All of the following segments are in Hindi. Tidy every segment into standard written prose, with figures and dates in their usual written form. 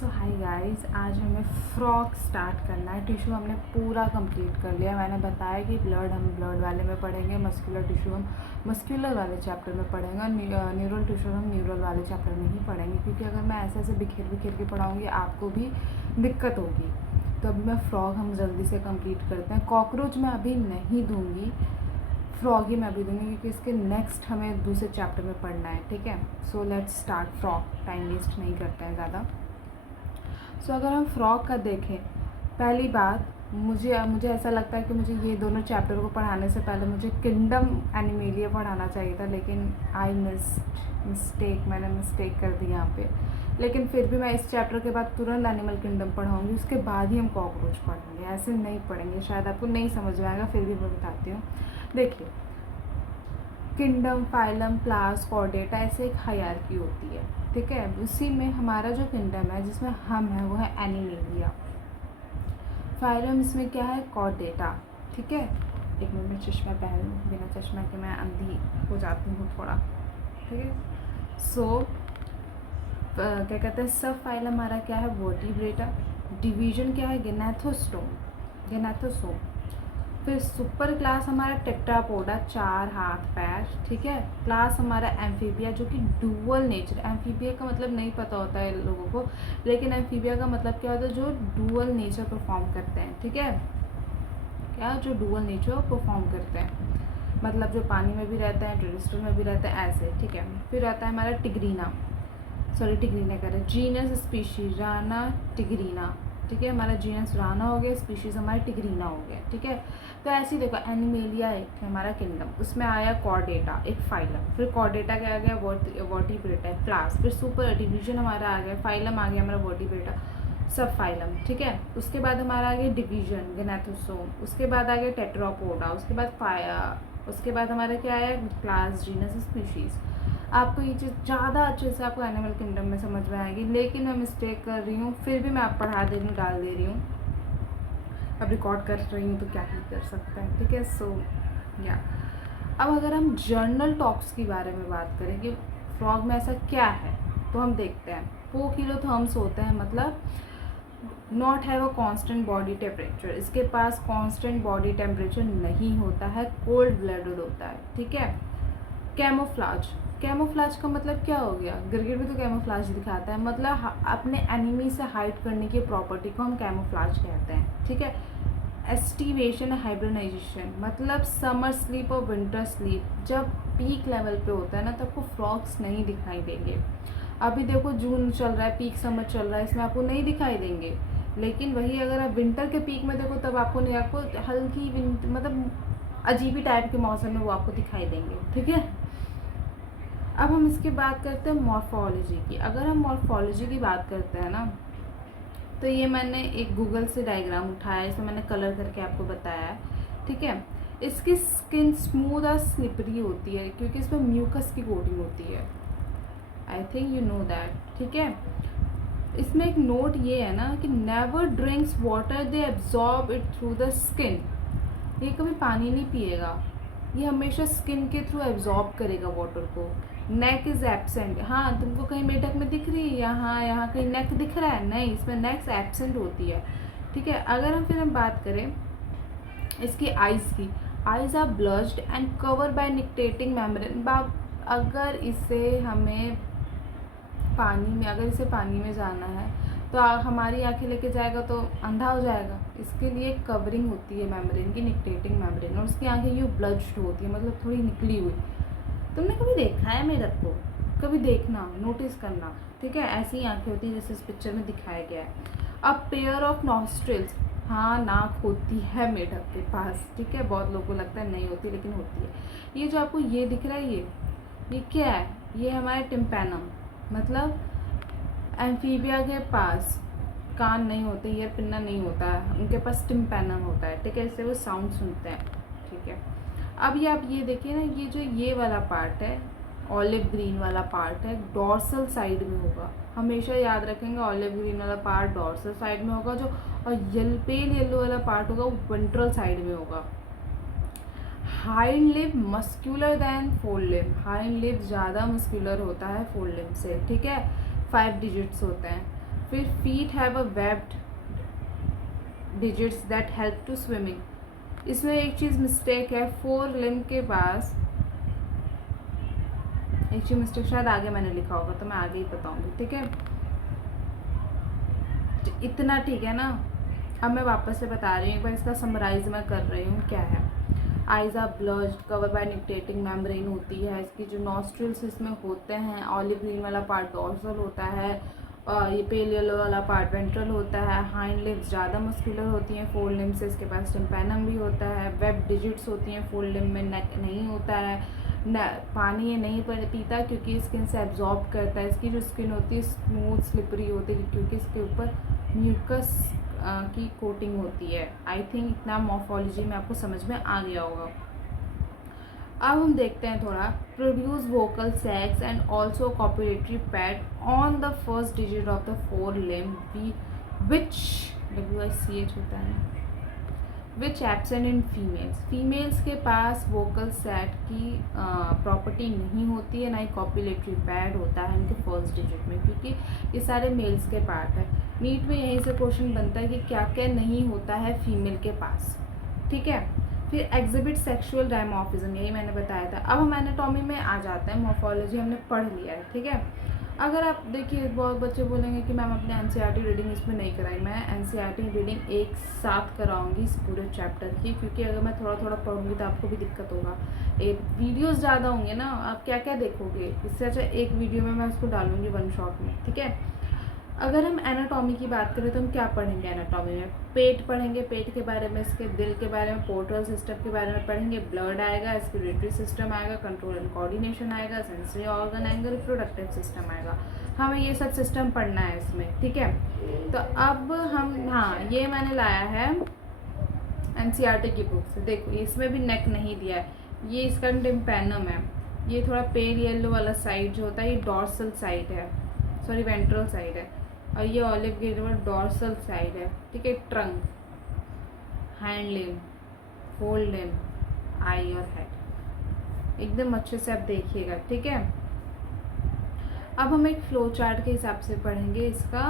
सो हाय गाइस, आज हमें फ्रॉक स्टार्ट करना है। टिश्यू हमने पूरा कंप्लीट कर लिया। मैंने बताया कि हम ब्लड वाले में पढ़ेंगे, मस्कुलर टिश्यू हम मस्कुलर वाले चैप्टर में पढ़ेंगे और न्यूरल टिश्यू हम न्यूरल वाले चैप्टर में ही पढ़ेंगे, क्योंकि अगर मैं ऐसे बिखेर के पढ़ाऊँगी आपको भी दिक्कत होगी। तो अभी मैं फ्रॉक हम जल्दी से कंप्लीट करते हैं। कॉकरोच मैं अभी नहीं दूँगी, फ्रॉग ही मैं अभी दूँगी, क्योंकि इसके नेक्स्ट हमें दूसरे चैप्टर में पढ़ना है। ठीक है, so let's start frog. Time waste नहीं करते हैं ज़्यादा। सो अगर हम फ्रॉक का देखें, पहली बात मुझे ऐसा लगता है कि मुझे ये दोनों चैप्टर को पढ़ाने से पहले मुझे किंगडम एनिमेलिया पढ़ाना चाहिए था, लेकिन मैंने मिस्टेक कर दी यहाँ पे। लेकिन फिर भी मैं इस चैप्टर के बाद तुरंत एनिमल किंगडम पढ़ाऊँगी, उसके बाद ही हम कॉकरोच पढ़ेंगे। ऐसे नहीं पढ़ेंगे, शायद आपको नहीं समझ में आएगा, फिर भी मैं बताती हूँ। देखिए, किंगडम, फाइलम, क्लास, कॉर्डेटा, ऐसे एक हायरार्की होती है। ठीक है, उसी में हमारा जो किंगडम है जिसमें हम है वो है एनिमेलिया। फाइलम इसमें क्या है, कॉर्डेटा। ठीक है, एक मिनट में चश्मा पहन लूँ, बिना चश्मा के मैं अंधी हो जाती हूँ थोड़ा। ठीक है, सो क्या कहते हैं, सब फाइलम हमारा क्या है, वर्टिब्रेटा। डिवीजन क्या है, गेनाथोसोम। फिर सुपर क्लास हमारा टेट्रापोडा, 4 हाथ पैर। ठीक है, क्लास हमारा एम्फीबिया, जो कि डुअल नेचर। एम्फीबिया का मतलब नहीं पता होता है लोगों को, लेकिन एम्फीबिया का मतलब क्या होता है, जो डुअल नेचर परफॉर्म करते हैं। ठीक है, क्या जो डुअल नेचर परफॉर्म करते हैं, मतलब जो पानी में भी रहते हैं, टेरेस्ट्रियल में भी रहते हैं, ऐसे। ठीक है, फिर आता है हमारा टिग्रीना, कह रहे हैं, जीनस स्पीशीज राना टिग्रीना। ठीक है, हमारा जीनस राना हो गया, स्पीशीज हमारा टिग्रीना हो गया। ठीक है, तो ऐसे ही देखो, एनिमेलिया एक है हमारा किंगडम, उसमें आया कॉर्डेटा, एक फाइलम। फिर कॉर्डेटा क्या आ गया, वर्टिब्रेटा क्लास। फिर सुपर डिवीजन हमारा आ गया, फाइलम आ गया हमारा वर्टिब्रेटा, सब फाइलम। ठीक है, उसके बाद हमारा आ गया डिवीजन, गेनाथोसोम। उसके बाद आ गया टेट्रापोडा। उसके बाद हमारा क्या आया, क्लास, जीनस, स्पीशीज। आपको ये चीज़ ज़्यादा अच्छे से आपको एनिमल किंगडम में समझ में आएगी, लेकिन मैं मिस्टेक कर रही हूँ, फिर भी मैं आप पढ़ा दे रही हूँ, डाल दे रही हूँ। अब रिकॉर्ड कर रही हूँ तो क्या ही कर सकते हैं। ठीक है, सो या अब अगर हम जर्नल टॉक्स के बारे में बात करें कि फ्रॉग में ऐसा क्या है, तो हम देखते हैं पोकिलोथर्म्स होते हैं, मतलब not have a constant body temperature. इसके पास कांस्टेंट बॉडी टेम्परेचर नहीं होता है, कोल्ड ब्लडेड होता है। ठीक है, कैमोफ्लाज का मतलब क्या हो गया, गिरगिट भी तो कैमोफ्लाज दिखाता है, मतलब अपने एनिमी से हाइड करने की प्रॉपर्टी को हम कैमोफ्लाज कहते हैं। ठीक है, एस्टिवेशन, हाइब्रिनाइजेशन, मतलब समर स्लीप और विंटर स्लीप जब पीक लेवल पे होता है ना, तब आपको फ्रॉग्स नहीं दिखाई देंगे। अभी देखो जून चल रहा है, पीक समर चल रहा है, इसमें आपको नहीं दिखाई देंगे। लेकिन वही अगर आप विंटर के पीक में देखो, तब आपको नहीं, आपको हल्की मतलब अजीब ही टाइप के मौसम में वो आपको दिखाई देंगे। ठीक है, अब हम इसकी बात करते हैं मॉर्फोलॉजी की। अगर हम मॉर्फोलॉजी की बात करते हैं ना, तो ये मैंने एक गूगल से डायग्राम उठाया, इसमें मैंने कलर करके आपको बताया है। ठीक है, इसकी स्किन स्मूथ और स्लिपरी होती है, क्योंकि इसमें म्यूकस की कोटिंग होती है। I think you know that. ठीक है, इसमें एक नोट ये है ना कि never drinks water, they absorb it through the skin. ये कभी पानी नहीं पिएगा, ये हमेशा स्किन के थ्रू एब्जॉर्ब करेगा वाटर को। Neck is absent. हाँ, तुमको कहीं मेढक में दिख रही है, यहाँ कहीं नेक दिख रहा है, नहीं, इसमें नेक्स एब्सेंट होती है। ठीक है, अगर हम बात करें इसकी आइज़ की, eyes are blushed and cover by nictitating membrane. अगर इसे पानी में जाना है तो हमारी आंखें लेके जाएगा तो अंधा हो जाएगा। इसके लिए कवरिंग होती है मेम्ब्रेन की, निक्टेटिंग मेम्ब्रेन, और उसकी आंखें यूँ ब्लश्ड होती है, मतलब थोड़ी निकली हुई। तुमने कभी देखा है मेढक को? कभी देखना, नोटिस करना। ठीक है, ऐसी ही आंखें होती है जैसे इस पिक्चर में दिखाया गया है। अब पेयर ऑफ नॉस्ट्रिल्स, हाँ नाक होती है मेढक के पास। ठीक है, बहुत लोगों को लगता है नहीं होती, लेकिन होती है। ये जो आपको ये दिख रहा है, ये क्या है, ये हमारा टिम्पैनम, मतलब एम्फीबिया के पास कान नहीं होते, ईयर पिन्ना नहीं होता है, उनके पास टिम्पैनम होता है। ठीक है, इससे वो साउंड सुनते हैं। ठीक है, अब ये आप ये देखिए ना, ये जो ये वाला पार्ट है, ऑलिव ग्रीन वाला पार्ट है, डॉर्सल साइड में होगा। हमेशा याद रखेंगे, ऑलिव ग्रीन वाला पार्ट डॉर्सल साइड में होगा, जो और पेल येलो वाला पार्ट होगा वो वेंट्रल साइड में होगा। हाइंड लिब मस्क्यूलर दैन फोर लिब, हाइंड लिब ज़्यादा मस्क्यूलर होता है फोर लिब से। ठीक है, 5 डिजिट्स होते हैं। फिर feet have a webbed digits that help to swimming. इसमें एक चीज़ मिस्टेक है, 4 लिम्ब के पास एक चीज़ मिस्टेक शायद आगे मैंने लिखा होगा तो मैं आगे ही बताऊंगी, ठीक है। इतना ठीक है ना। अब मैं वापस से बता रही हूँ, एक बार इसका समराइज मैं कर रही हूँ क्या है। Eyes are blurred cover by nictitating membrane होती है। इसकी जो नॉस्ट्रिल्स इसमें होते हैं, ऑलिव ग्रीन वाला पार्ट डॉर्सल होता है, ये पेल येलो वाला पार्ट वेंट्रल होता है। हाइंड लिम्स ज़्यादा मस्कुलर होती हैं, फोर लिम्ब से इसके पास टिम्पैनम भी होता है। वेब डिजिट्स होती हैं, फोर लिम्ब में नेक नहीं होता है। पानी ये नहीं पीता क्योंकि स्किन से एब्जॉर्ब करता है। इसकी जो स्किन होती है स्मूथ स्लिपरी होती है क्योंकि इसके ऊपर म्यूकस की कोटिंग होती है। आई थिंक इतना मॉर्फोलॉजी में आपको समझ में आ गया होगा। अब हम देखते हैं थोड़ा। Produce vocal sacs and also copulatory pad on the first digit of the fore limb which WICH होता है, which absent in females. Females के पास वोकल सैक की प्रॉपर्टी नहीं होती है, ना ही कॉपुलेटरी पैड होता है इनके फर्स्ट डिजिट में, क्योंकि ये सारे मेल्स के पार्ट है। नीट में यहीं से क्वेश्चन बनता है कि क्या क्या नहीं होता है फीमेल के पास, ठीक है। फिर एग्जिबिट सेक्सुअल डायमॉर्फिज्म, यही मैंने बताया था। अब हम एनाटॉमी में आ जाते हैं, मॉर्फोलॉजी हमने पढ़ लिया है, ठीक है। अगर आप देखिए, बहुत बच्चे बोलेंगे कि मैम अपने NCERT रीडिंग इसमें नहीं कराई। मैं NCERT रीडिंग एक साथ कराऊंगी इस पूरे चैप्टर की, क्योंकि अगर मैं थोड़ा थोड़ा पढ़ूंगी तो आपको भी दिक्कत होगा। एक वीडियोस ज़्यादा होंगे ना, आप क्या क्या देखोगे, इससे अच्छा एक वीडियो में मैं उसको डालूंगी वन शॉट में, ठीक है। अगर हम एनाटॉमी की बात करें तो हम क्या पढ़ेंगे एनाटॉमी में? पेट पढ़ेंगे, पेट के बारे में, इसके दिल के बारे में, पोर्टल सिस्टम के बारे में पढ़ेंगे। ब्लड आएगा, रेस्पिरेटरी सिस्टम आएगा, कंट्रोल एंड कोऑर्डिनेशन आएगा, सेंसरी ऑर्गन आएंगे, रिप्रोडक्टिव सिस्टम आएगा। हमें ये सब सिस्टम पढ़ना है इसमें, ठीक है। तो अब हम, हाँ ये मैंने लाया है NCERT की बुक से। देखो इसमें भी नेक नहीं दिया है, ये इसका टिम्पैनम है। ये थोड़ा पेल येलो वाला साइड जो होता है ये डॉर्सल साइड है, सॉरी वेंट्रल साइड है, और ये ऑलिव ग्रीन वाला डॉर्सल साइड है, ठीक है। Trunk, hand limb, fold limb, eye और हेड, एकदम अच्छे से आप देखिएगा, ठीक है। अब हम एक फ्लो चार्ट के हिसाब से पढ़ेंगे इसका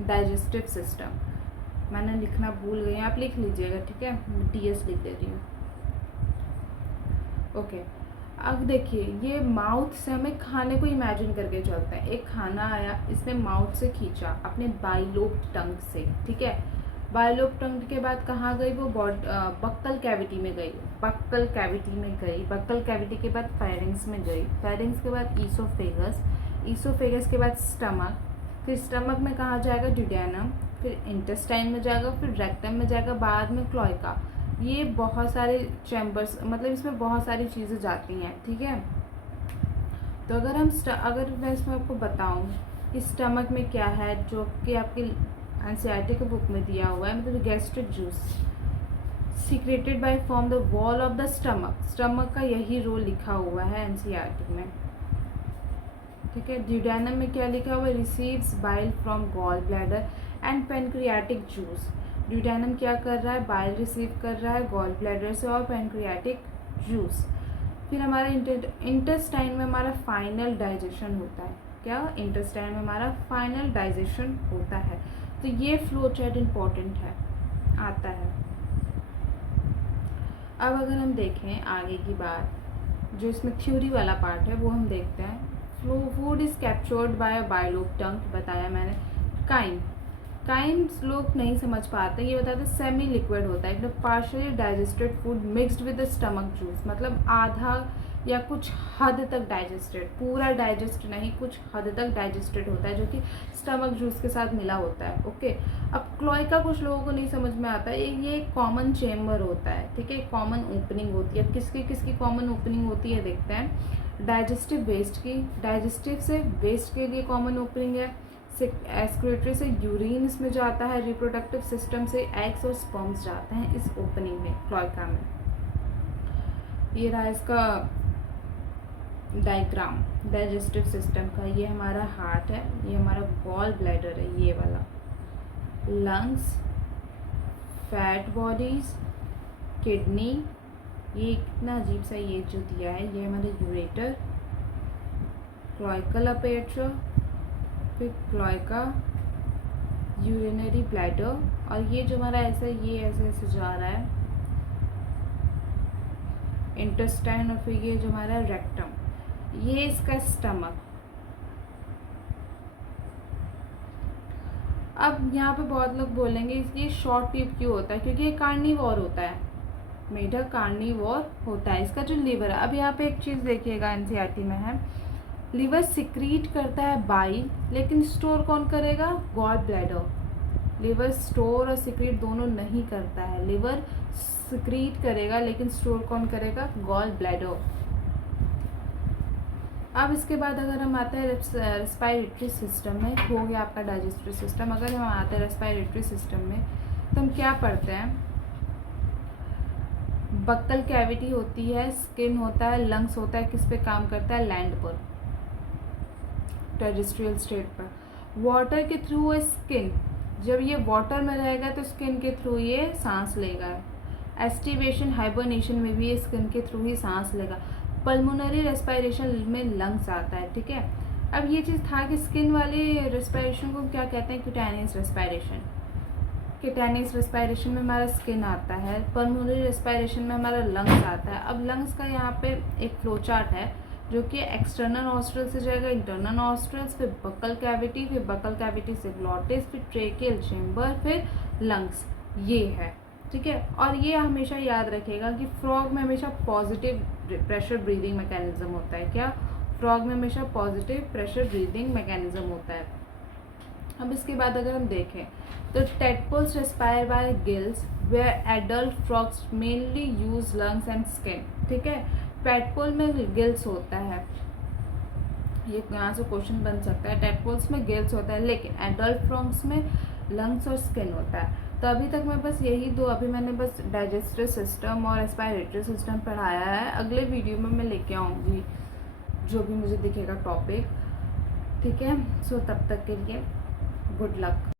डाइजेस्टिव सिस्टम। मैंने लिखना भूल गई, आप लिख लीजिएगा, ठीक है। DS लिख दे रही हूँ, ओके। अब देखिए, ये माउथ से हमें खाने को इमेजिन करके चलते हैं। एक खाना आया, इसने माउथ से खींचा अपने बाइलोब टंग से, ठीक है। बाइलोब टंग के बाद कहाँ गई वो? बक्कल कैविटी में गई, बक्कल कैविटी में गई। बक्कल कैविटी के बाद फेरिंग्स में गई, फेरिंग्स के बाद ईसोफेगस, ईसोफेगस के बाद स्टमक, फिर स्टमक में कहाँ जाएगा? ड्यूडेनम, फिर इंटेस्टाइन में जाएगा, फिर रेक्टम में जाएगा, बाद में क्लोइका। ये बहुत सारे चैम्बर्स, मतलब इसमें बहुत सारी चीज़ें जाती हैं, ठीक है। तो अगर मैं इसमें आपको बताऊं कि स्टमक में क्या है, जो कि आपके NCERT की बुक में दिया हुआ है, मतलब gastric juice secreted by from the wall of the stomach. Stomach का यही रोल लिखा हुआ है NCERT में, ठीक है। ड्यूडेनम में क्या लिखा हुआ है? Receives bile from gall bladder and pancreatic juice. Duodenum क्या कर रहा है? बाइल रिसीव कर रहा है गॉल ब्लैडर से और पेनक्रियाटिक जूस। फिर हमारा इंटेस्टाइन में हमारा फाइनल डाइजेशन होता है। क्या? इंटेस्टाइन में हमारा फाइनल डाइजेशन होता है। तो ये फ्लो चार्ट इम्पॉर्टेंट है, आता है। अब अगर हम देखें आगे की बात, जो इसमें थ्योरी वाला पार्ट है वो हम देखते हैं। Food is captured by bilobe tongue, बताया मैंने। काइन लोग नहीं समझ पाते, ये बताते सेमी लिक्विड होता है, एकदम partially digested food mixed with the stomach juice, मतलब आधा या कुछ हद तक डाइजेस्टेड, पूरा डाइजेस्ट नहीं, कुछ हद तक डाइजेस्टेड होता है, जो कि स्टमक जूस के साथ मिला होता है, ओके। अब क्लोइका कुछ लोगों को नहीं समझ में आता है, ये एक कॉमन चेम्बर होता है, ठीक है, कॉमन ओपनिंग होती है। किसकी कॉमन ओपनिंग होती है देखते हैं। डाइजेस्टिव वेस्ट की, डाइजेस्टिव से वेस्ट के लिए कॉमन ओपनिंग है। एक्सक्रीटरी से यूरिन इसमें जाता है, रिप्रोडक्टिव सिस्टम से एग्स और स्पर्म्स जाते हैं इस ओपनिंग में, क्लोइका में। ये रहा इसका डायग्राम डाइजेस्टिव सिस्टम का। ये हमारा हार्ट है, ये हमारा गॉल ब्लैडर है, ये वाला, लंग्स, फैट बॉडीज, किडनी, ये कितना अजीब सा ये जो दिया है, ये हमारा यूरेटर, क्लोइकल अपेरेचर, फिर क्लोएका, यूरिनरी ब्लैडर, और ये जो हमारा ये ऐसे ऐसे जा रहा है इंटेस्टाइन, और फिर ये जो हमारा रेक्टम, ये इसका स्टमक। अब यहाँ पे बहुत लोग बोलेंगे ये शॉर्ट ट्यूब क्यों होता है, क्योंकि ये कार्निवोर होता है, मेढक कार्निवोर होता है। इसका जो लिवर है, अब यहाँ पे एक चीज़ देखिएगा एनसीईआरटी में है, लिवर सिक्रीट करता है बाइल, लेकिन स्टोर कौन करेगा, गॉल ब्लैडर। लिवर स्टोर और सिक्रीट दोनों नहीं करता है, लिवर सिक्रीट करेगा लेकिन स्टोर कौन करेगा, गॉल ब्लैडर। अब इसके बाद अगर हम आते हैं रेस्पिरेटरी सिस्टम में, हो गया आपका डाइजेस्टिव सिस्टम। अगर हम आते हैं रेस्पिरेटरी सिस्टम में तो हम क्या पढ़ते हैं, बक्कल कैविटी होती है, स्किन होता है, लंग्स होता है, किस पे काम करता है, लैंड पर, टेरेस्ट्रियल स्टेट पर। वाटर के थ्रू है स्किन, जब ये वाटर में रहेगा तो स्किन के थ्रू ये सांस लेगा। एस्टिवेशन हाइबरनेशन में भी ये स्किन के थ्रू ही सांस लेगा। पल्मोनरी रेस्पिरेशन में लंग्स आता है, ठीक है। अब ये चीज़ था कि स्किन वाली रेस्पिरेशन को क्या कहते हैं, क्यूटेनियस रेस्पिरेशन। क्यूटेनियस रेस्पिरेशन में हमारा स्किन आता है, पल्मोनरी रेस्पिरेशन में हमारा लंग्स आता है। अब लंग्स का यहाँ पे एक फ्लो चार्ट है जो कि एक्सटर्नल नॉस्ट्रल से जाएगा इंटरनल नॉस्ट्रल्स, फिर बक्कल कैविटी, फिर बक्कल कैविटी से ग्लॉटिस, फिर ट्रेकियल चेम्बर, फिर लंग्स, ये है, ठीक है। और ये हमेशा याद रखिएगा कि फ्रॉग में हमेशा पॉजिटिव प्रेशर ब्रीदिंग मैकेनिज्म होता है। क्या, फ्रॉग में हमेशा पॉजिटिव प्रेशर ब्रीदिंग मैकेनिज्म होता है। अब इसके बाद अगर हम देखें तो tadpoles respire by gills where adult frogs mainly use lungs and skin, ठीक है। टेडपोल में गिल्स होता है, ये यहाँ से क्वेश्चन बन सकता है, टेडपोल्स में गिल्स होता है लेकिन एडल्ट फ्रॉग्स में लंग्स और स्किन होता है। तो अभी तक मैं बस यही दो, अभी मैंने बस डाइजेस्टिव सिस्टम और रेस्पिरेटरी सिस्टम पढ़ाया है। अगले वीडियो में मैं लेके आऊँगी जो भी मुझे दिखेगा टॉपिक, ठीक है। सो तब तक के लिए गुड लक।